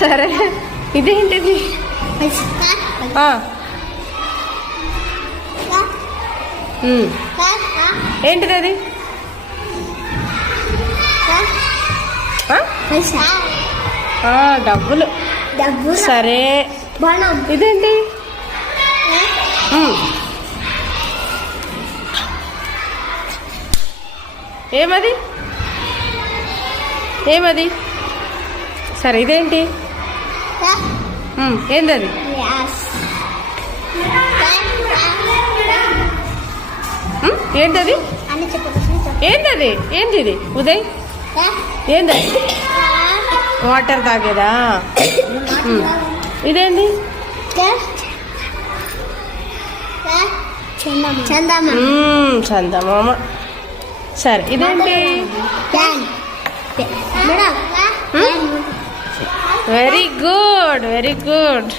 సరే ఇదేంటిది? ఏంటిది అది? డబ్బులు. సరే ఇదేంటి? ఏమది? ఏమది? సరే ఇదేంటి? ఏంటది? ఏంటది? ఏంటది? ఏంటిది ఉదయ్? ఏంటది? వాటర్ తాగేదా? ఇదేంటి? చందమామ. సరే ఇదేంటి? Very good, very good.